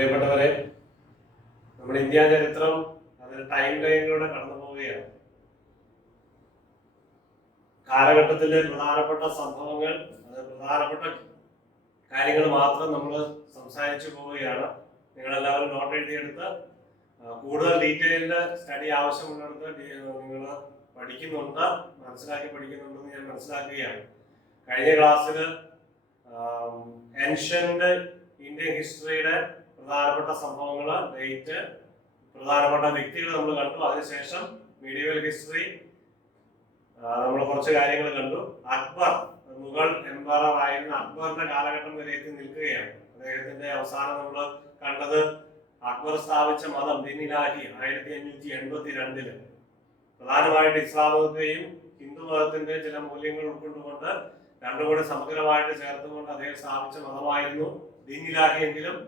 പ്രിയപ്പെട്ടവരെ, നമ്മുടെ ഇന്ത്യ ചരിത്രം അതിന്റെ ടൈം ലൈനിലൂടെ കടന്നു പോവുകയാണ്. കാലഘട്ടത്തിലെ പ്രധാനപ്പെട്ട സംഭവങ്ങൾ, പ്രധാനപ്പെട്ട കാര്യങ്ങൾ മാത്രം നമ്മൾ സംസാരിച്ചു പോവുകയാണ്. നിങ്ങളെല്ലാവരും നോട്ട് എഴുതിയെടുത്ത് കൂടുതൽ ഡീറ്റെയിൽഡ് സ്റ്റഡി ആവശ്യമുള്ളിടത്ത് നിങ്ങൾ പഠിക്കുന്നുണ്ട്, മനസ്സിലാക്കി പഠിക്കുന്നുണ്ടെന്ന് ഞാൻ മനസ്സിലാക്കുകയാണ്. കഴിഞ്ഞ ക്ലാസ്സിൽ ഏൻഷ്യന്റ് ഇന്ത്യൻ ഹിസ്റ്ററിയുടെ പ്രധാനപ്പെട്ട സംഭവങ്ങൾ, ഡേറ്റ്, പ്രധാനപ്പെട്ട വ്യക്തികൾ നമ്മൾ കണ്ടു. അതിനുശേഷം മീഡിയവൽ ഹിസ്റ്ററി നമ്മൾ കുറച്ച് കാര്യങ്ങൾ കണ്ടു. അക്ബർ, മുഗൾ എംപറർ ആയിരുന്ന അക്ബറിന്റെ കാലഘട്ടം വരെ എത്തി നിൽക്കുകയാണ്. അദ്ദേഹത്തിന്റെ അവസാനം നമ്മൾ കണ്ടത് അക്ബർ സ്ഥാപിച്ച മതം ദിൻ-ഇ-ഇലാഹി 1582 പ്രധാനമായിട്ട് ഇസ്ലാം മതത്തെയും ഹിന്ദു മതത്തിന്റെ ചില മൂല്യങ്ങൾ ഉൾക്കൊണ്ടുകൊണ്ട് രണ്ടും കൂടി സമഗ്രമായിട്ട് ചേർത്തുകൊണ്ട് അദ്ദേഹം സ്ഥാപിച്ച മതമായിരുന്നു ദിൻ-ഇ-ഇലാഹി. എങ്കിലും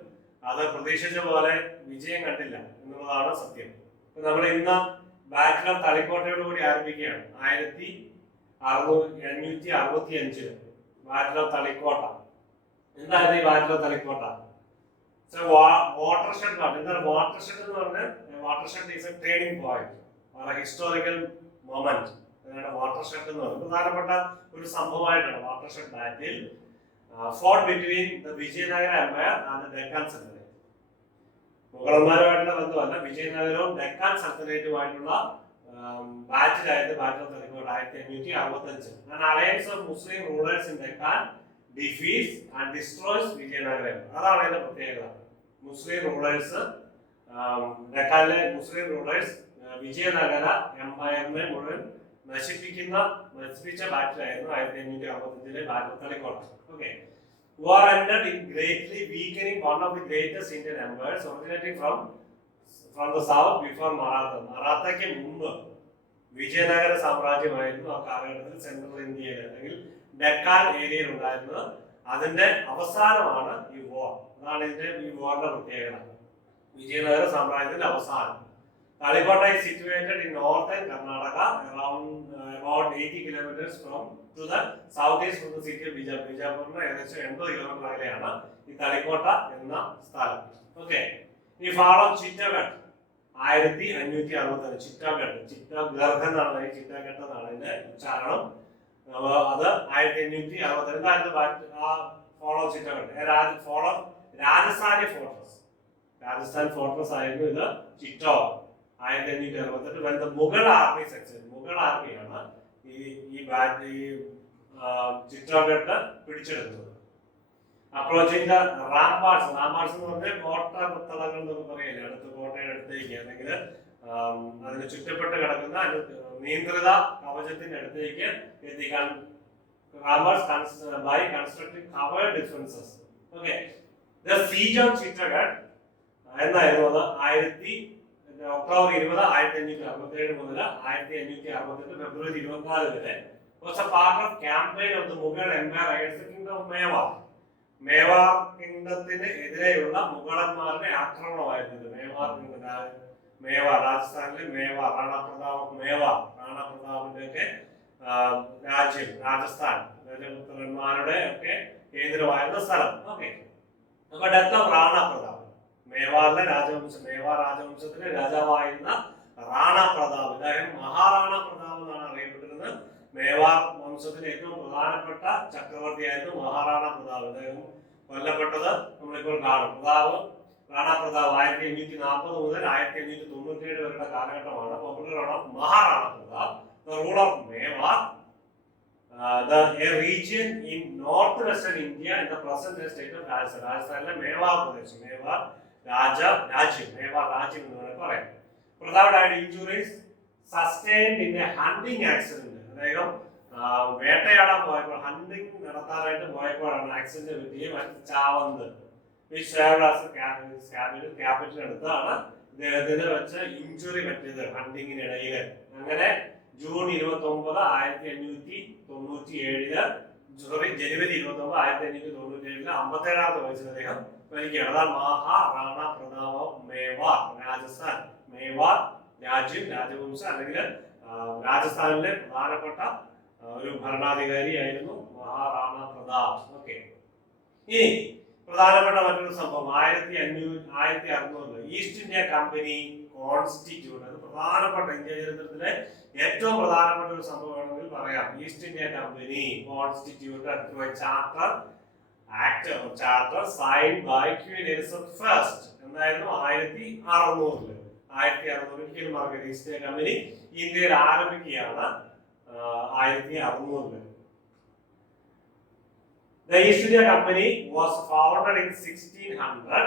അത് പ്രതീക്ഷിച്ച പോലെ വിജയം കണ്ടില്ല എന്നുള്ളതാണ് സത്യം. നമ്മൾ ഇന്ന് ബാറ്റിൽ ഓഫ് തളിക്കോട്ടയോട് കൂടി ആരംഭിക്കുകയാണ്. 1565 ബാറ്റിൽ ഓഫ് തളിക്കോട്ട. എന്തായിരുന്നു ഈ battle of Talikota? Watershed battle. എന്താണ് വാട്ടർഷെഡ് എന്ന് പറഞ്ഞാൽ? Watershed is a turning point, historical moment. അതാണ് വാട്ടർഷെഡ് എന്ന് പറയുന്നത്. പ്രധാനപ്പെട്ട ഒരു സംഭവമായിട്ടാണ് watershed battle fought between the Vijayanagara Empire and the Deccan Sultanate. മുഗളന്മാരുമായിട്ടുള്ള ബന്ധമല്ല, വിജയനഗരവും ഡെക്കാൻ സൽത്തനേറ്റുമായിട്ടുള്ള ബാറ്റിലായിരുന്നു battle of Talikota 1565. An alliance of Muslim rulers in Deccan defeats and destroys Vijayanagara Empire. അതാണ് അതിന്റെ പ്രത്യേകത. മുസ്ലിം റൂളേഴ്സ്, ഡെക്കാനിലെ മുസ്ലിം റൂളേഴ്സ് വിജയനഗര എംപയറിനെ മുഴുവൻ നശിപ്പിച്ച ബാറ്റിലായിരുന്നു 1565 ബാറ്റിൽ of Talikota. Okay. War ended in greatly weakening one of the greatest Indian empires originating from the south before Maratha. മറാത്തയ്ക്ക് മുമ്പ് വിജയനഗര സാമ്രാജ്യമായിരുന്നു ആ കാലഘട്ടത്തിൽ central ഇന്ത്യയിൽ അല്ലെങ്കിൽ ഡെക്കാൻ ഏരിയയിൽ ഉണ്ടായിരുന്നത്. അതിന്റെ അവസാനമാണ് ഈ വാർ. അതാണ് ഈ വാറിന്റെ പ്രത്യേകത. വിജയനഗര സാമ്രാജ്യത്തിന്റെ അവസാനം. Talikota is situated in northern Karnataka, about 80 kilometers to the southeast from the city of Bijapur. Bijapurna ഏകദേശം 80 കിലോമീറ്റർ അകലെയാണ് ഈ തളിക്കോട്ട എന്ന സ്ഥലം. ഓക്കെ. ഈ ഫാൾ ഓഫ് ചിറ്റഗഡ് 1565. ചിറ്റഗഡ് എന്നാണ് ഈ ചിറ്റഗഡ് എന്നാണ് ഇതിന്റെ ഉച്ചാരണം. അത് 1562. എന്തായിരുന്നു ആ fall of Chittorgarh? Fall of Rajasthani fortress. Rajasthan fortress ആയിരുന്നു ഇത് Chittor 1568. when the Mughal army succeeded. Mughal ആർമിയാണ് ഈ ചിറ്റോർഗഡ് പിടിച്ചെടുത്തത്. Approaching the റാംപാർട്സ്. റാംപാർട്സ് എന്ന് പറഞ്ഞാൽ കോട്ട തളങ്ങൾ എന്നൊക്കെ പറയില്ലേ, അടുത്ത് കോട്ടയുടെ അടുത്തേക്ക് അല്ലെങ്കിൽ അതിന് ചുറ്റപ്പെട്ട് കിടക്കുന്ന നിയന്ത്രിത കവചത്തിന്റെ അടുത്തേക്ക് എത്തിക്കാൻ ramparts by constructing covered defences. Okay. The siege of Chittorgarh എന്നായിരുന്നു അത് ഒക്ടോബർ 20, 1567 മുതൽ 1568 ഫെബ്രുവരി 24 വരെ was a part of campaign of the Mughal Empire against the kingdom of Mewar. Mewar കിങ്ഡത്തിന് എതിരെയുള്ള മുഗളന്മാരുടെ ആക്രമണമായിരുന്നു. മേവാർ രാജസ്ഥാനിലെ മേവാർ, റാണ പ്രതാപിന്റെ ഒക്കെ രാജ്യം, രാജസ്ഥാൻ രാജപുത്രന്മാരുടെ ഒക്കെ കേന്ദ്രമായിരുന്ന സ്ഥലം. ഓക്കെ. അപ്പൊ ഡെത്ത് ഓഫ് റാണ പ്രതാപ്. മേവാർ രാജവംശത്തിലെ രാജാവായിരുന്ന റാണ പ്രതാപ്, ഇദ്ദേഹം മഹാറാണ പ്രതാപ് എന്നാണ് അറിയപ്പെട്ടിരുന്നത്. മേവാർ വംശത്തിലെ ഏറ്റവും പ്രധാനപ്പെട്ട ചക്രവർത്തിയായിരുന്നു മഹാറാണ പ്രതാപ്. അദ്ദേഹം കൊല്ലപ്പെട്ടത് നമ്മളിപ്പോൾ കാണും. റാണ പ്രതാപ് 1540 മുതൽ 1597 വരെയുള്ള കാലഘട്ടമാണ്. പോപ്പുലറാണ് Maharana Pratap. The rule of Mewar, a region in northwestern India in the present state of Rajasthan. രാജസ്ഥാനിലെ മേവാർ പ്രദേശം, മേവാർ രാജ്യം എന്ന് വേണമെങ്കിൽ പറയാം. Pratap died injuries sustained in a hunting accident. അദ്ദേഹം വേട്ടയാടാൻ പോയപ്പോൾ, ഹണ്ടിങ് നടത്താനായിട്ട് പോയപ്പോഴാണ് ആക്സിഡന്റ് പറ്റിയ ചാവന്ത് ക്യാപിറ്റൽ അടുത്താണ് ഇദ്ദേഹത്തിന് വെച്ച് ഇഞ്ചുറി പറ്റിയത് ഹണ്ടിങ്ങിനിടയിൽ. അങ്ങനെ ജൂൺ 29, 1597 ജനുവരി 29, 1597 57ാമത്തെ വയസ്സിൽ അദ്ദേഹം മരിക്കുകയാണ്. അതാണ് മഹാറാണ പ്രതാപ് മേവാർ. രാജസ്ഥാൻ മേവാർ രാജവംശം അല്ലെങ്കിൽ രാജസ്ഥാനിലെ പ്രധാനപ്പെട്ട ഒരു ഭരണാധികാരിയായിരുന്നു മഹാറാണ പ്രതാപ്. ഓക്കെ. ഇനി പ്രധാനപ്പെട്ട മറ്റൊരു സംഭവം 1600 ഈസ്റ്റ് ഇന്ത്യ കമ്പനി കോൺസ്റ്റിറ്റ്യൂട്ട്. അത് പ്രധാനപ്പെട്ട ഇന്ത്യ ചരിത്രത്തിലെ ഏറ്റവും പ്രധാനപ്പെട്ട ഒരു സംഭവമാണെങ്കിൽ പറയാം. East India Company constitute charter signed by Queen Elizabeth first എന്നായിരുന്നു 1600. 1600 ഒരിക്കലും മറക്കരുത്. ഈസ്റ്റ് ഇന്ത്യ കമ്പനി ഇന്ത്യയിൽ ആരംഭിക്കുകയാണ് 1600. The East India Company was founded in 1600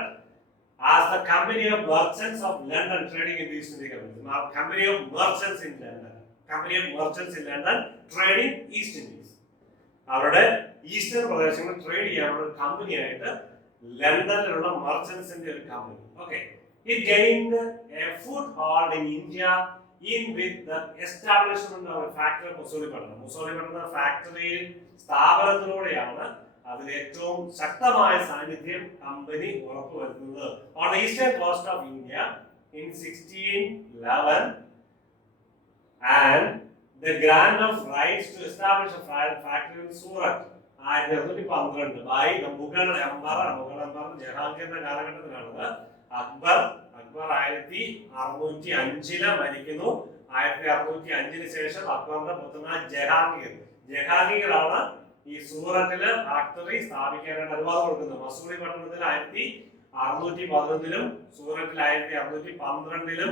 as the Company of Merchants of London trading in the East India Company. Now, Company of Merchants in London. Company of Merchants in London trading East Indies. അവരുടെ eastern പ്രദേശങ്ങളിൽ trade ചെയ്യാനുള്ള ഒരു കമ്പനിയായിട്ട് ലണ്ടനിലുള്ള മർച്ചന്റ്സിന്റെ ഒരു company. Okay, it gained a foothold in India in with the establishment of a factory of മുസോളിപട്ടണം ഫാക്ടറിയിൽ സ്ഥാപനത്തിലൂടെയാണ് അതിൽ ഏറ്റവും ശക്തമായ സാന്നിധ്യം company ഉറപ്പുവരുത്തുന്നത്. on the eastern coast of India in 1611 and the grant of rights to establish a factory in Surat 1612 by the Mughal Emperor. ജഹാംഗീറിന്റെ കാലഘട്ടത്തിലാണ് അക്ബർ 1605 മരിക്കുന്നു. 1605 ശേഷം അക്ബറിന്റെ പുത്രനായ ജഹാംഗീറാണ് ഈ സൂറത്തില് ഫാക്ടറി സ്ഥാപിക്കാനായിട്ട് അനുവാദം കൊടുക്കുന്നത്. മസൂറി പട്ടണത്തിൽ 1611 സൂറത്തിൽ 1612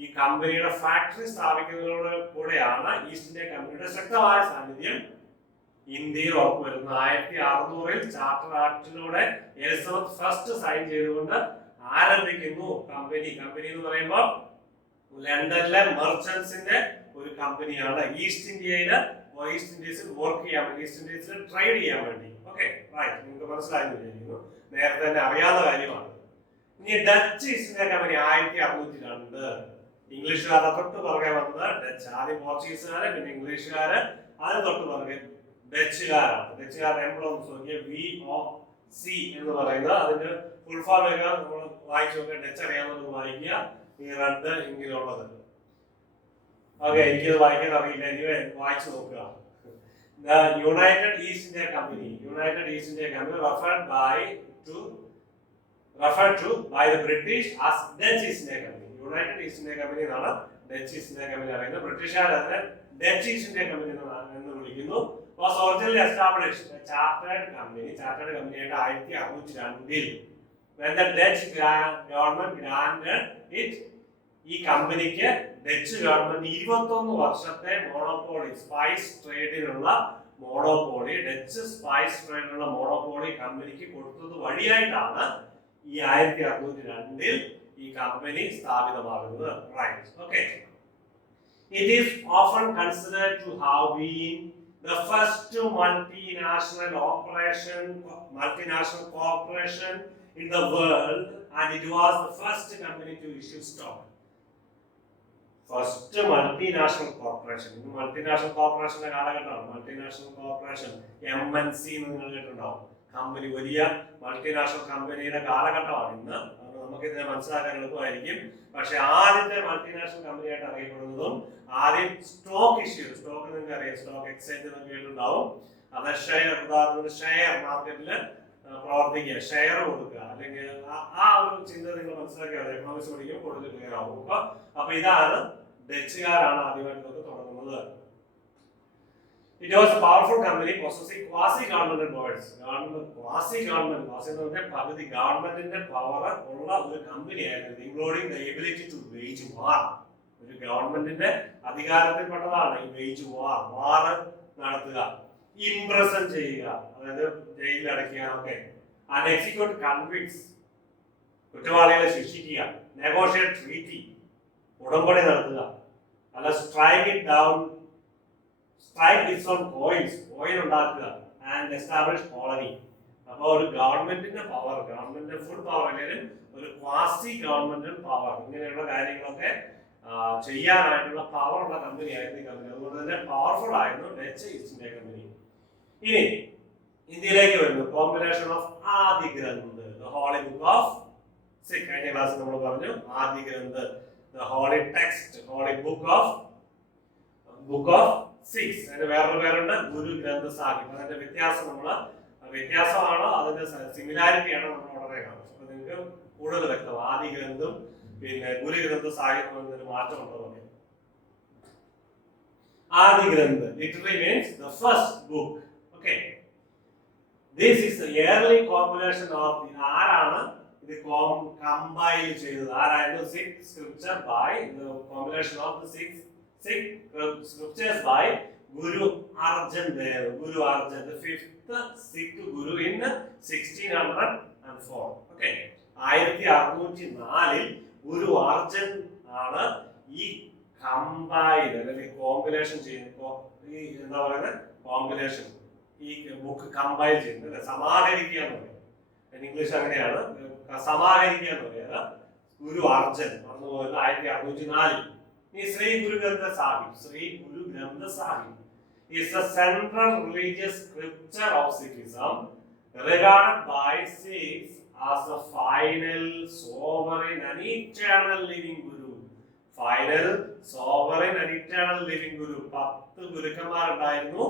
ഈ കമ്പനിയുടെ ഫാക്ടറി സ്ഥാപിക്കുന്നതോട് കൂടെയാണ് ഈസ്റ്റ് ഇന്ത്യ കമ്പനിയുടെ ശക്തമായ സാന്നിധ്യം ഇന്ത്യയിൽ ഉറപ്പുവരുന്നത്. 1600 ചാർട്ടർ ആക്ടിലൂടെ എലിസബത്ത് ഫസ്റ്റ് സൈൻ ചെയ്തുകൊണ്ട് ആരംഭിക്കുന്നു കമ്പനി. കമ്പനി എന്ന് പറയുമ്പോൾ ലണ്ടനിലെ മെർച്ചന്റ്സിന്റെ ഒരു കമ്പനിയാണ്. ഈസ്റ്റ് ഇന്ത്യയിൽ വർക്ക് ചെയ്യാൻ വേണ്ടി, ഈസ്റ്റ് ഇന്ത്യയിൽ ട്രേഡ് ചെയ്യാൻ വേണ്ടി. ഓക്കെ, റൈറ്റ്, നിങ്ങൾക്ക് മനസ്സിലായെന്ന് വിചാരിക്കുന്നു. നേരത്തെ തന്നെ അറിയാവുന്ന കാര്യമാണ്. ഇനി ഡച്ച് ഈസ്റ്റ് ഇന്ത്യ കമ്പനി 1602. ഇംഗ്ലീഷുകാരെ തൊട്ട് പുറകെ വന്നത് ഡച്ച്. ആദ്യം പോർച്ചുഗീസുകാര്, പിന്നെ ഇംഗ്ലീഷുകാര്, അതിന് തൊട്ട് പുറകെ ഡച്ചുകാരാണ്. ഡച്ചുകാരുടെ എംബ്ലം നോക്കിയ VOC എന്ന് പറയുന്നത് അതിന്റെ ഫുൾ ഫോം നമ്മൾ വായിച്ചു നോക്കുക. ഡച്ച് അറിയാവുന്നത് വായിക്കുക. ഈ റെഡ് ഇങ്ങനെയുള്ളത്. ഓക്കെ, എനിക്കത് വായിക്കാൻ അറിയില്ല. എനിവേ വായിച്ചു നോക്കുക. The United East India Company referred to by the British as Dutch East India Company. United East India Company എന്നാണ് ഡച്ച് ഈസ്റ്റ് ഇന്ത്യ കമ്പനി പറയുന്നത്. ബ്രിട്ടീഷുകാർ അതിനെ ഡച്ച് ഈസ്റ്റ് ഇന്ത്യ കമ്പനി എന്ന് വിളിക്കുന്നു. was originally established a chartered company ആയിട്ട് 1602 when the Dutch government granted it. ഈ കമ്പനിക്ക് Dutch government 21 വർഷത്തെ മോണോപോളി, സ്പൈസ് ട്രേഡിനുള്ള മോണോപോളി, ഡച്ച് സ്പൈസ് ട്രേഡിനുള്ള മോണോപോളി കമ്പനിക്ക് കൊടുത്തത് വഴിയായിട്ടാണ് ഈ 1602 ഈ കമ്പനി സ്ഥാപിതമാകുന്നത്. Right, okay. It is often considered to have been the first multinational corporation in the world, and it was the first company to issue stock. First multinational corporation. ഇത് multinational കോർപ്പറേഷന്റെ കാലഘട്ടമാണ്. Multinational corporation MNC നിങ്ങൾ കേട്ടിട്ടുണ്ടാവും. Company, വലിയ multinational കമ്പനിയുടെ കാലഘട്ടമാണ് ഇന്ന്. നമുക്ക് ഇതിനെ മനസ്സിലാക്കാൻ എളുപ്പമായിരിക്കും. പക്ഷെ ആദ്യത്തെ മൾട്ടിനാഷണൽ കമ്പനിയായിട്ട് അറിയപ്പെടുന്നതും ആദ്യം സ്റ്റോക്ക് നിങ്ങൾക്ക് അറിയാം, സ്റ്റോക്ക് എക്സ്ചേഞ്ച് എന്ന് കേട്ടിട്ടുണ്ടാവും. അത് ഉദാഹരണത്തിന് ഷെയർ മാർക്കറ്റിൽ പ്രവർത്തിക്കുക, ഷെയർ കൊടുക്കുക, അല്ലെങ്കിൽ ആ ഒരു ചിന്ത നിങ്ങൾ മനസ്സിലാക്കിയാൽ എക്കണോമിക്സ് പഠിക്കും കൂടുതൽ ക്ലിയർ ആവും. അപ്പൊ ഇതാണ് ഡച്ചുകാരാണ് ആദ്യമായിട്ട് തുടങ്ങുന്നത്. It was a powerful company possessing quasi-governmental powers. Quasi എന്ന് പറഞ്ഞാൽ പകുതി ഗവൺമെന്റിന്റെ പവർ ഉള്ള ഒരു കമ്പനിയായിരുന്നു. Including the ability to wage war. ഒരു ഗവൺമെന്റിന്റെ അധികാരത്തിൽപ്പെട്ടതാണ് ഈ വേജ് വാർ നടത്തുക, ഇംപ്രസൺ ചെയ്യുക, അതായത് ജയിലിൽ അടയ്ക്കുക, ഒക്കെ ആൻഡ് എക്സിക്യൂട്ട് കൺവിക്ട്സ്, കുറ്റവാളികളെ ശിക്ഷിക്കുക, നെഗോഷിയേറ്റ് ട്രീറ്റി, ഉടമ്പടി നടത്തുക, അല്ല സ്ട്രൈക്ക് ഇറ്റ്സ് ഓൺ കോയിൻ ഉണ്ടാക്കുക, ആൻഡ് എസ്റ്റാബ്ലിഷ് കോളനി. അപ്പോൾ ഒരു ഗവൺമെന്റിന്റെ പവർ, ഗവൺമെന്റിന്റെ ഫുൾ പവർ അല്ലെങ്കിൽ ഒരു ക്വാസി ഗവൺമെന്റൽ പവർ, ഇങ്ങനെയുള്ള കാര്യങ്ങളൊക്കെ ചെയ്യാനായിട്ടുള്ള പവർ ഉള്ള കമ്പനി ആയിരുന്നു ഈ കമ്പനി. അതുകൊണ്ട് തന്നെ പവർഫുൾ ആയിരുന്നു ഡച്ച് ഈസ്റ്റ് ഇന്ത്യ കമ്പനി. ഇനി ഇന്ത്യയിലേക്ക് വരുന്നു. Combination of Adi Granth, the holy book of Sikh. കഴിഞ്ഞ ക്ലാസ്സിൽ നമ്മൾ പറഞ്ഞു Adi Granth, the holy text, holy book of Sikh. അതിന് വേറൊരു പേരുണ്ട് ഗുരു ഗ്രന്ഥ സാഹിബ്. അതിന്റെ വ്യത്യാസം നമ്മൾ വ്യത്യാസമാണോ അതിന്റെ സിമിലാരിറ്റി ആണോ നമ്മൾ ഉടനെ കാണും. അപ്പൊ നിങ്ങൾക്ക് കൂടുതൽ വ്യക്തം ആദി ഗ്രന്ഥം പിന്നെ ഗുരുഗ്രന്ഥ സാഹിത്യം എന്നൊരു മാറ്റം ഉണ്ടോ? Adi Grantha literally means the first book. Okay. This is the yearly compilation of the ആരാണ് ഇത് കമ്പൈൽ ചെയ്തത്? ആരായിരുന്നു? Six scripture by the compilation of the six scriptures by Guru Arjan Dev. Guru Arjan, the fifth Sikh Guru in 1604. Okay. 1604 ഗുരു അർജൻ ആണ് ഈ compile അല്ലെങ്കിൽ combination ചെയ്യുന്നത്. ഈ എന്താ പറയുന്നത്? കോമ്പിനേഷൻ ഈ ബുക്ക് കമ്പൈൽ ചെയ്യുന്നത്, സമാഹരിക്കുക എന്ന് പറയും. ഇംഗ്ലീഷ് അങ്ങനെയാണ്, സമാഹരിക്കുക എന്ന് പറയുന്നത്. ഗുരു അർജൻ മറന്നുപോയത് 1604. ഈ ശ്രീ ഗുരു ഗ്രന്ഥ സാഹിബ്, ശ്രീ ഗുരു ഗ്രന്ഥ Sahib is the central religious scripture of Sikhism, regarded by Sikhs as the final, sovereign and eternal living Guru. Final, sovereign and eternal living Guru. 10 ഗുരുക്കന്മാരുണ്ടായിരുന്നു.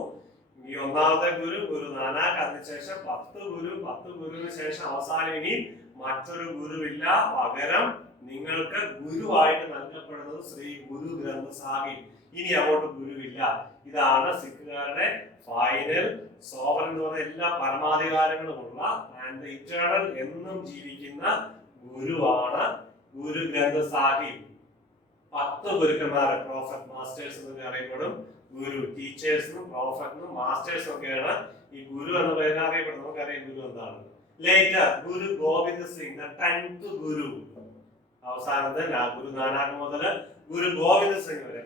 ഈ ഒന്നാമത്തെ ഗുരു ഗുരു നാനാക്ക്, അതിനുശേഷം 10 ഗുരുവിന് ശേഷം അവസാനം ഇനി മറ്റൊരു ഗുരുവില്ല. പകരം നിങ്ങൾക്ക് ഗുരുവായിട്ട് നൽകപ്പെടുന്നത് ശ്രീ ഗുരു ഗ്രന്ഥ സാഹിബ്. ഇനി അങ്ങോട്ട് ഗുരുവില്ല. ഇതാണ് സിഖുകാരുടെ ഫൈനൽ, സോവറൻ എന്ന് പറഞ്ഞ എല്ലാ പരമാധികാരങ്ങളുമുള്ള ആൻഡ് ഇറ്റേണൽ എന്നും ജീവിക്കുന്ന ഗുരുവാണ് ഗുരു ഗ്രന്ഥ സാഹിബ്. 10 ഗുരുക്കന്മാരെ പ്രോഫറ്റ് മാസ്റ്റേഴ്സ് എന്നൊക്കെ അറിയപ്പെടും. ഗുരു ടീച്ചേഴ്സിനും പ്രോഫറ്റിനും മാസ്റ്റേഴ്സും ഒക്കെയാണ് ഈ ഗുരു എന്ന പേര് അറിയപ്പെടുന്നത്. നമുക്കറിയാം ഗുരു എന്താണ്. Later Guru Gobind Singh, the 10th ഗുരു. അവസാനത്തെ ഗുരു നാനാക്ക് മുതൽ ഗുരു ഗോവിന്ദ് സിംഗ് വരെ,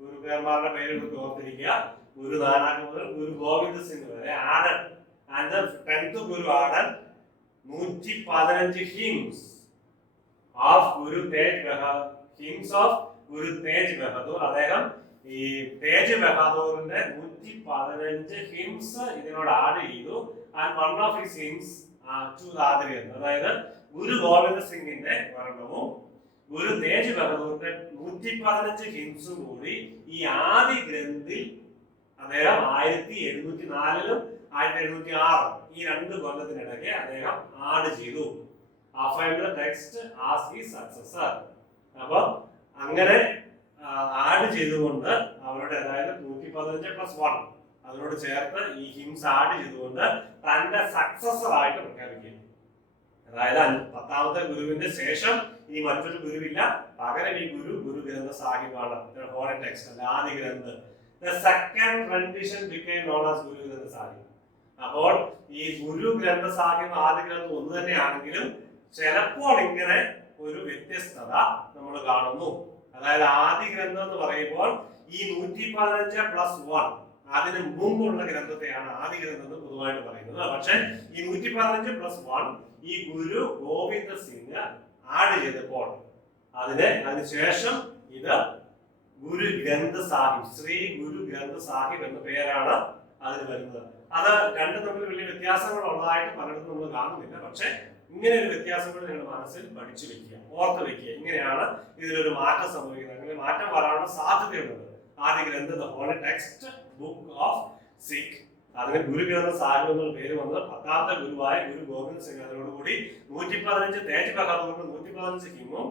ഗുരുക്കന്മാരുടെ പേര് ഓർത്തിരിക്കുക. ഗുരു നാനാക്ക് മുതൽ ഗുരു ഗോവിന്ദ് സിംഗ് വരെ added, and the 10th Guru added 115 hymns of Guru Tegh Bahadur. Hymns of Guru Tegh Bahadur. അദ്ദേഹം ഈ തേജ് ബഹാദൂറിന്റെ 115 ഹിംസ് ഇതിനോട് ആഡ് ചെയ്തു. And one of his hymns to ദാദരി, അതായത് ഗുരു ഗോവിന്ദ് സിംഗിന്റെ വർണ്ണവും ഗുരു തേജ് ബഹാദൂറിന്റെ 115 ഹിംസും കൂടി ഈ ആദി ഗ്രന്ഥിൽ അദ്ദേഹം 1704 1706 ഈ 2 കൊല്ലത്തിനിടയ്ക്ക് അദ്ദേഹം ആഡ് ചെയ്തു. affirmed the text as his successor. അപ്പൊ അങ്ങനെ ആഡ് ചെയ്തുകൊണ്ട് അവരുടെ, അതായത് 115+1 അതിനോട് ചേർത്ത് ഈ ഹിംസ് ആഡ് ചെയ്തുകൊണ്ട് തന്റെ സക്സസർ ആയിട്ട് പ്രഖ്യാപിക്കും. അതായത് 10ാമത്തെ ഗുരുവിന്റെ ശേഷം ഇനി മറ്റൊരു ഗുരുവില്ല, പകരം ഈ ഗുരു ഗ്രന്ഥ സാഹിബാണ്. ഹോളി ടെക്സ്റ്റ് അല്ല, ആദി ഗ്രന്ഥ. The second rendition became known as ഗുരു ഗ്രന്ഥ സാഹിബ്. അപ്പോൾ ഈ ഗുരു ഗ്രന്ഥ സാഹിബ് ആദി ഗ്രന്ഥം ഒന്ന് തന്നെയാണെങ്കിലും ചിലപ്പോൾ ഇങ്ങനെ ഒരു വ്യത്യസ്തത നമ്മൾ കാണുന്നു. അതായത് ആദി ഗ്രന്ഥം എന്ന് പറയുമ്പോൾ ഈ 115+1 അതിന് മുമ്പുള്ള ഗ്രന്ഥത്തെയാണ് ആദി ഗ്രന്ഥം എന്ന് പൊതുവായിട്ട് പറയുന്നത്. പക്ഷെ ഈ 115+1 ഈ ഗുരു ഗോവിന്ദ് സിംഗ് ആഡ് ചെയ്തപ്പോൾ അതിനുശേഷം ഇത് ഗുരു ഗ്രന്ഥ സാഹിബ്, ശ്രീ ഗുരു ഗ്രന്ഥ സാഹിബ് എന്ന പേരാണ് അതിന് വരുന്നത്. അത് രണ്ടും തമ്മിൽ വലിയ വ്യത്യാസങ്ങൾ ഉള്ളതായിട്ട് പലയിടത്തും നമ്മൾ കാണുന്നില്ല. പക്ഷെ ഇങ്ങനെ ഒരു വ്യത്യാസം കൂടി നിങ്ങൾ മനസ്സിൽ പഠിച്ചു വെക്കുക, ഓർത്ത് വെക്കുക. ഇങ്ങനെയാണ് ഇതിലൊരു മാറ്റം സംഭവിക്കുന്നത്. അങ്ങനെ മാറ്റം വരാനുള്ള സാധ്യതയുള്ളത്. ആദ്യ Granth holy text book of Sikh, അതിന് ഗുരു ഗ്രന്ഥ സാഹിബ് എന്നുള്ള പേര് വന്നത് 10ാമത്തെ ഗുരുവായ ഗുരു ഗോവിന്ദ് സിംഗ്. അതിനോടുകൂടി 115 തേജ് ബഹാദൂറിന്റെ 115 ഹിമ്മും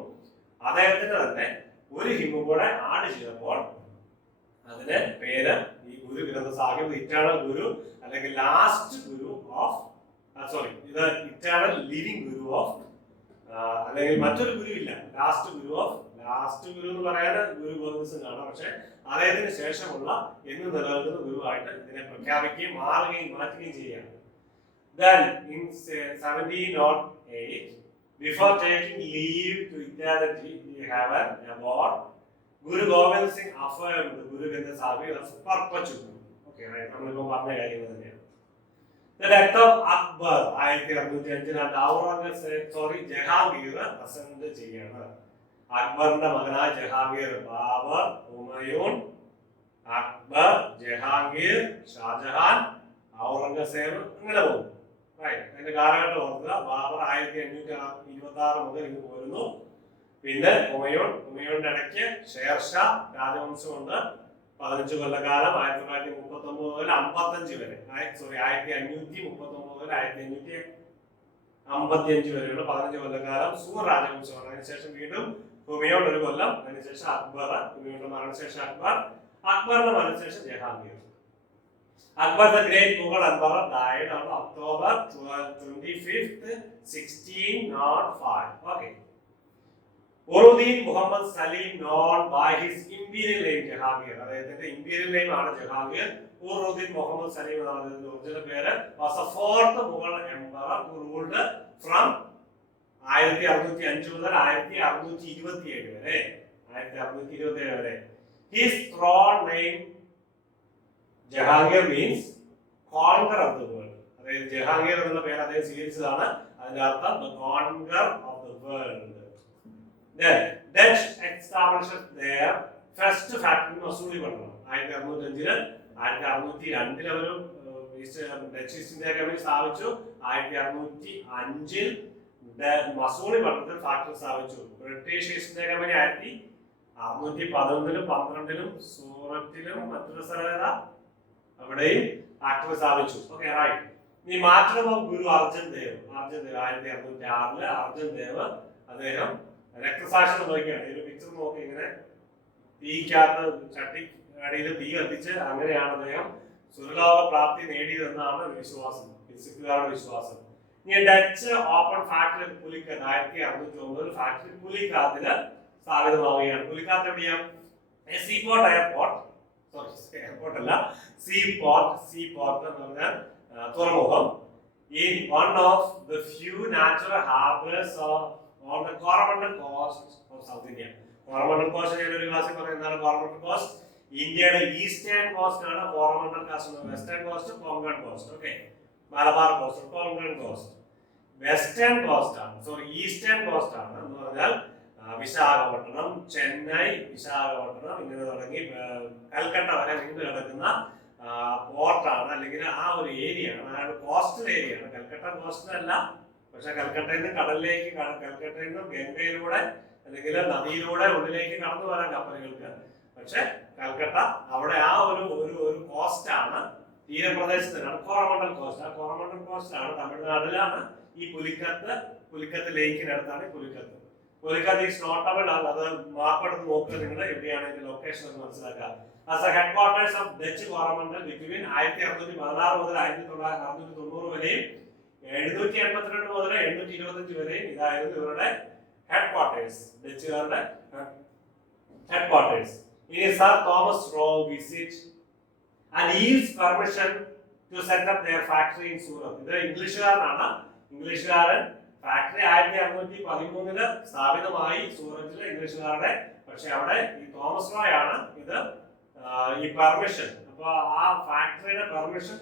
അദ്ദേഹത്തിന്റെ തന്നെ ഒരു ഹിമ്മും കൂടെ ആഡ് ചെയ്തപ്പോൾ അതിന്റെ പേര് ഈ ഗുരു ഗ്രന്ഥ സാഹിബ്, ഇറ്റേണൽ ഗുരു അല്ലെങ്കിൽ ലാസ്റ്റ് ഗുരു ഓഫ് ഇത് ഇറ്റേണൽ ലിവിംഗ് ഗുരു ഓഫ്, അല്ലെങ്കിൽ മറ്റൊരു ഗുരു ഇല്ല, ലാസ്റ്റ് ഗുരു എന്ന് പറയാൻ ഗുരു ഗോവിന്ദ് സിംഗ് ആണ്. പക്ഷെ അദ്ദേഹത്തിന് ശേഷമുള്ള എന്ന് നിലനിൽക്കുന്ന ഗുരുവായിട്ട് ഇതിനെ പ്രഖ്യാപിക്കുകയും മാറ്റുകയും ചെയ്യുകയാണ്. Then in 1708, before taking leave to eternity, we have an award. Guru Gobind Singh affirmed Guru Granth Sahib as perpetual. Okay, right? നമ്മളിപ്പോ പറഞ്ഞ കാര്യങ്ങൾ തന്നെയാണ്. The death of Akbar 1605 Jahangir present ചെയ്യാണ്. അക്ബറിന്റെ മകനായ ജഹാംഗീർ, ബാബർ, ഹുമയൂൺ, അക്ബർ, ജഹാംഗീർ, ഷാജഹാൻ, ഔറംഗസേബ്, ഇങ്ങനെ പോകും. അതിന്റെ കാലഘട്ടം ഓർക്കുക. ബാബർ 1526 മുതൽ ഇങ്ങ് പോരുന്നു. പിന്നെ ഹുമയൂണിന്റെ ഇടയ്ക്ക് ഷേർഷാ രാജവംശമുണ്ട്. 15 കൊല്ലക്കാലം 1939 മുതൽ 55 വരെ 1539 മുതൽ 1555 വരെയുള്ള 15 കൊല്ലക്കാലം സൂർ രാജവംശമാണ്. അതിനുശേഷം വീണ്ടും ഹുമയൂൺ ഒരു കൊല്ലം, അതിനുശേഷം അക്ബർ, ഹുമയൂണിന്റെ മരണശേഷം അക്ബറിന്റെ മരണശേഷം Jahangir. Akbar the Great Mughal Emperor died on October 25th, 1605. Okay. Uruddin Muhammad Salim, known by his imperial name Jahangir. The imperial name is Jahangir. Uruddin Muhammad Salim, the original name, was the fourth Mughal emperor who ruled from 1605 മുതൽ 1627 വരെ. 1627 വരെ. His throne name Jahangir means conqueror of the world. അതായത് ജഹാംഗീർ എന്നുള്ള പേര് അദ്ദേഹം സ്വീകരിച്ചതാണ്. അതിന്റെ അർത്ഥം the conqueror of the world. Then Dutch established their first factory in Mussoorie പട്ടണം. 1605 1602 അവർ ഡച്ച് ഈസ്റ്റ് ഇന്ത്യ കമ്പനി സ്ഥാപിച്ചു. 1605 മസൂറി പട്ടണത്തിൽ ഫാക്ടറി സ്ഥാപിച്ചു. ബ്രിട്ടീഷ് ഈസ്റ്റ് ഇന്ത്യ കമ്പനി 1611 12 സൂറത്തിലും മറ്റൊരു സ്ഥലം അവിടെയും ഫാക്ടറി സ്ഥാപിച്ചു. Okay right. ഈ മാറ്റം ഗുരു അർജൻ ദേവ് 1606 അർജൻ ദേവ് അദ്ദേഹം രക്തസാക്ഷിത നോക്കിയാണ്. ഈ ഒരു പിക്ചർ നോക്കി ഇങ്ങനെ തീക്കകത്ത് ചട്ടി അടിയിൽ തീ കത്തിച്ച് അങ്ങനെയാണ് അദ്ദേഹം സുരലോക പ്രാപ്തി നേടിയതെന്നാണ് വിശ്വാസം, സിഖുകാരുടെ വിശ്വാസം. ഇനി ഡച്ച് ഓപ്പൺ ഫാക്ടറി പുലിക്കത്ത് 1609 ഫാക്ടറി പുലിക്കാത്തില് സ്ഥാപിതമാവുകയാണ്. പുലിക്കാത്ത് എവിടെയാണ്? സീപോർട്ട് എയർപോർട്ട്, എയർപോർട്ട് അല്ല, സീപോർട്ട് എന്ന് പറഞ്ഞാൽ തുറമുഖം. In one of the few natural harbors on the Coromandel coast of South India. Coromandel coast ഞാൻ ഒരു ക്ലാസ്സിൽ പറയുന്നതാണ്. Coromandel coast ഇന്ത്യയുടെ ഈസ്റ്റേൺ കോസ്റ്റ് ആണ്. Coromandel coast western coast Konkan cost. Okay, Malabar cost Konkan cost western coast ആണ്. സോറി, ഈസ്റ്റേൺ കോസ്റ്റ് ആണ് എന്ന് പറഞ്ഞാൽ വിശാഖപട്ടണം, ചെന്നൈ, വിശാഖപട്ടണം ഇങ്ങനെ തുടങ്ങി കൽക്കട്ട വരെ നീണ്ടു കിടക്കുന്ന പോർട്ടാണ്, അല്ലെങ്കിൽ ആ ഒരു ഏരിയ ആണ്, ആ ഒരു കോസ്റ്റൽ ഏരിയ ആണ്. കൽക്കട്ട കോസ്റ്റൽ അല്ല, പക്ഷെ കൽക്കട്ടയിൽ നിന്ന് കടലിലേക്ക്, കൽക്കട്ടയിൽ നിന്ന് ഗംഗയിലൂടെ അല്ലെങ്കിൽ നദിയിലൂടെ ഉള്ളിലേക്ക് കടന്നു വരാൻ കപ്പലുകൾക്ക്. പക്ഷെ കൽക്കട്ട അവിടെ ആ ഒരു കോസ്റ്റ് ആണ്, തീരപ്രദേശത്തിനാണ് കോറമണ്ടൽ കോസ്റ്റ്. ആ കോറമണ്ടൽ കോസ്റ്റ് ആണ് തമിഴ്നാട്ടിലാണ്. ഈ പുലിക്കത്ത് ലേക്കിനടുത്താണ് പുലിക്കത്ത്. പുലിക്കത്ത് ഈസ് നോട്ടബിൾ ആണ്. അത് മാപ്പ് എടുത്ത് നോക്കുക നിങ്ങൾ, എവിടെയാണ് ഇതിന്റെ ലൊക്കേഷൻ എന്ന് മനസ്സിലാക്കുക. As a headquarters of Dutch Coromandel between 1616 മുതൽ 1690 വരെയും 782 മുതൽ 825 വരെയും ഇതായിരുന്നു ഇവരുടെ ഹെഡ്ക്വാർട്ടേഴ്സ്, ഡച്ചുകാരുടെ ഹെഡ്ക്വാർട്ടേഴ്സ്. ഇനി sir Thomas raw visit and gives permission to set up their factory in Surat. ഇത് ഇംഗ്ലീഷുകാരനാണ്. ഇംഗ്ലീഷുകാരൻ ഫാക്ടറി 1613 സ്ഥാപിതമായി സൂറത്തിലെ ഇംഗ്ലീഷുകാരുടെ. പക്ഷെ അവിടെ ഈ തോമസ് റോയ് ആണ് ഇത് ഈ പെർമിഷൻ, അപ്പൊ ആ ഫാക്ടറിയുടെ പെർമിഷൻ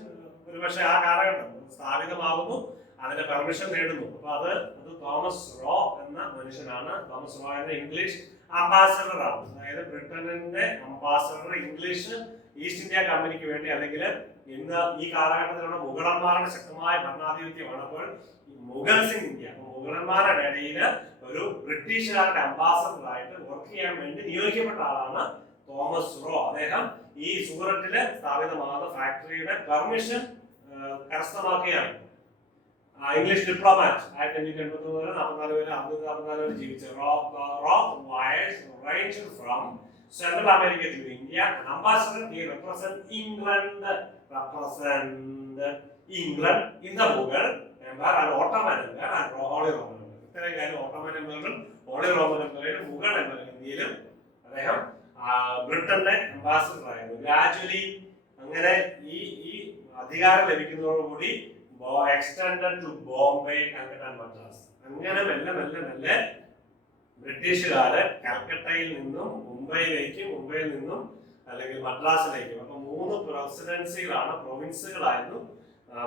ഒരു പക്ഷെ ആ കാലഘട്ടം സ്ഥാപിതമാകുന്നു, അതിന്റെ പെർമിഷൻ നേടുന്നു. അപ്പൊ അത് തോമസ് റോ എന്ന മനുഷ്യനാണ്. തോമസ് റോ എന്ന ഇംഗ്ലീഷ് അംബാസഡർ ആണ്. അതായത് ബ്രിട്ടനിന്റെ അംബാസഡർ ഇംഗ്ലീഷ് ഈസ്റ്റ് ഇന്ത്യ കമ്പനിക്ക് വേണ്ടി, അല്ലെങ്കിൽ ഇന്ന് ഈ കാലഘട്ടത്തിലുള്ള മുഗളന്മാരുടെ ശക്തമായ ഭരണാധിപത്യമാണ്. അപ്പോൾ മുഗൾസ് ഇൻ ഇന്ത്യ, മുഗളന്മാരുടെ ഇടയിൽ ഒരു ബ്രിട്ടീഷുകാരുടെ അംബാസഡർ ആയിട്ട് വർക്ക് ചെയ്യാൻ വേണ്ടി നിയോഗിക്കപ്പെട്ട ആളാണ് തോമസ് റോ. അദ്ദേഹം ഈ സൂററ്റില് സ്ഥാപിതമാകുന്ന ഫാക്ടറിയുടെ പെർമിഷൻ കരസ്ഥമാക്കുകയാണ്. ഇംഗ്ലീഷ് ഡിപ്ലോമാറ്റ് 1583 വരെ ജീവിച്ച raw ranged from Central America to India. An ambassador he represent England in the Mughal Empire and Ottoman Empire and Holy Roman Empire. ഇത്രയും കാര്യം Ottoman Empire, Holy Roman Empire, Mughal empire ഇന്ത്യയിലും അദ്ദേഹം ബ്രിട്ടന്റെ ambassador ആയിരുന്നു. Gradually അങ്ങനെ ഈ അധികാരം ലഭിക്കുന്നതോടുകൂടി എക്സ്റ്റെൻഡഡ് ടു ബോംബെ, കൽക്കട്ട, മദ്രാസ്. അങ്ങനെ മെല്ലെ ബ്രിട്ടീഷുകാര് കൽക്കട്ടയിൽ നിന്നും മുംബൈയിൽ നിന്നും അല്ലെങ്കിൽ മദ്രാസിലേക്കും, അപ്പൊ 3 പ്രസിഡൻസികളാണ്, പ്രൊവിൻസുകളായിരുന്നു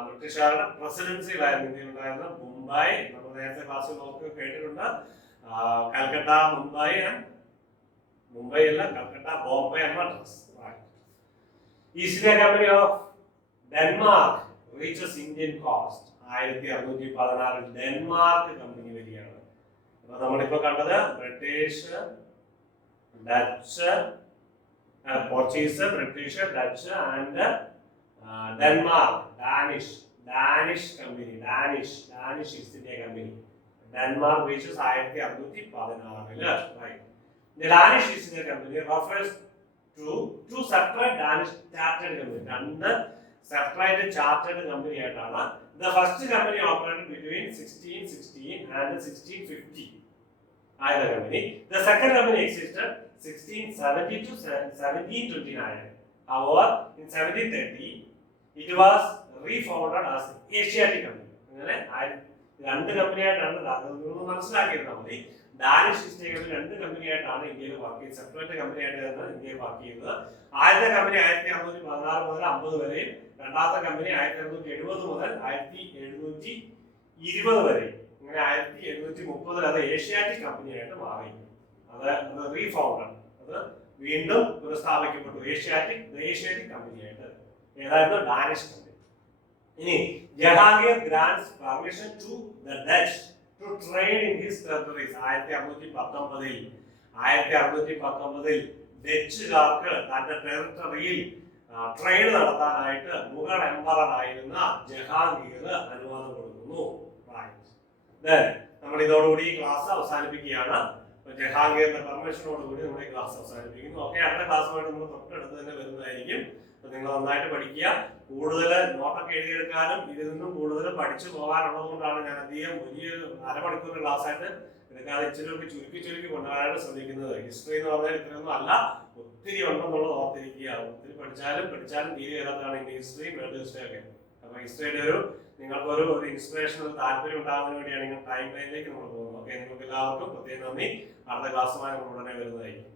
ബ്രിട്ടീഷുകാരുടെ പ്രസിഡൻസികളായിരുന്നു ഇന്ത്യയിൽ ഉണ്ടായിരുന്ന. മുംബൈ നമ്മൾ നേരത്തെ ക്ലാസ്സിൽ കേട്ടിട്ടുണ്ട്. കൽക്കട്ട, മുംബൈ അല്ല, Calcutta, Bombay and Madras. East India company of Denmark reaches Indian coast. 1616 Denmark company വരികയാണ്. അപ്പൊ നമ്മളിപ്പോ കണ്ടത് British, Dutch, Portuguese, British, Dutch and Denmark, Danish company, Danish east India company. Denmark British 1616. Right. The Danish East India Company refers to two separate Danish chartered company. രണ്ട് separate chartered company ആയിട്ടാണ്. The first company operated between 1616 and 1650. ആയ company. The second company existed 1670 to 1729. However, in 1730, it was reformed as Asiatic Company. അങ്ങനെ രണ്ട് കമ്പനിയായിട്ടാണ് മനസ്സിലാക്കിയിരുന്നാൽ മതി. Danish east India company രണ്ട് കമ്പനിയായിട്ടാണ് ഇന്ത്യയിൽ work ചെയ്യുന്നത്. Separate company ആയിട്ടാണ് ഇന്ത്യയിൽ വർക്ക് ചെയ്യുന്നത്. ആദ്യത്തെ കമ്പനി 1616 മുതൽ 50 വരെയും രണ്ടാമത്തെ കമ്പനി 1670 മുതൽ 1720 വരെയും. അങ്ങനെ 1730 അത് ഏഷ്യാറ്റിക് കമ്പനിയായിട്ട് മാറി. അത് റീഫൗണ്ടഡ്, അത് വീണ്ടും പുനഃസ്ഥാപിക്കപ്പെട്ടു. ഏഷ്യാറ്റിക് കമ്പനിയായിട്ട്. ഏതായിരുന്നു? Danish company. ഇനി Jahangir grants permission to the Dutch to trade in his territories. 1619 ഡച്ചുകാർക്ക് തന്റെ ടെറിട്ടറിയിൽ ട്രേഡ് നടത്താനായിട്ട് മുഗൾ എംപറർ ആയിരുന്ന ജഹാംഗീർ അനുവാദം കൊടുക്കുന്നു. നമ്മൾ ഇതോടുകൂടി ക്ലാസ് അവസാനിപ്പിക്കുകയാണ്. ജഹാംഗീറിന്റെ പെർമിഷനോടുകൂടി നമ്മുടെ ക്ലാസ് അവസാനിപ്പിക്കുന്നു. ഓക്കെ, അടുത്ത ക്ലാസ്സുമായിട്ട് നമ്മൾ തൊട്ടടുത്ത് തന്നെ വരുന്നതായിരിക്കും. നിങ്ങൾ നന്നായിട്ട് പഠിക്കുക. കൂടുതൽ നോട്ടൊക്കെ എഴുതിയെടുക്കാനും ഇതിൽ നിന്നും കൂടുതൽ പഠിച്ചു പോകാനുള്ളത് കൊണ്ടാണ് ഞാൻ അധികം വലിയൊരു അരമണിക്കൂർ ക്ലാസ് ആയിട്ട് എടുക്കാതെ ഇച്ചിരി ചുരുക്കി കൊണ്ടുപോകാനായിട്ട് ശ്രമിക്കുന്നത്. ഹിസ്റ്ററി എന്ന് പറഞ്ഞാൽ ഇത്രയൊന്നും അല്ല, ഒത്തിരി ഉണ്ടെന്നുള്ളത് ഓർത്തിരിക്കുക. ഒത്തിരി പഠിച്ചാലും തീരെ വരാത്തതാണ് ഇന്ത്യൻ ഹിസ്റ്ററി, വേൾഡ് ഹിസ്റ്ററി ഒക്കെ. അപ്പൊ ഹിസ്റ്ററിയുടെ നിങ്ങൾക്കൊരു ഇൻസ്പിറേഷൻ, ഒരു താല്പര്യം ഉണ്ടാകുന്നതിന് വേണ്ടിയാണ് നിങ്ങൾ ടൈം ലൈനിലേക്ക് നമ്മൾ പോകുന്നത്. ഓക്കെ, നിങ്ങൾക്ക് എല്ലാവർക്കും പ്രത്യേകം നന്ദി. അടുത്ത ക്ലാസ്സുമായി നമ്മൾ ഉടനെ വരുന്നതായിരിക്കും.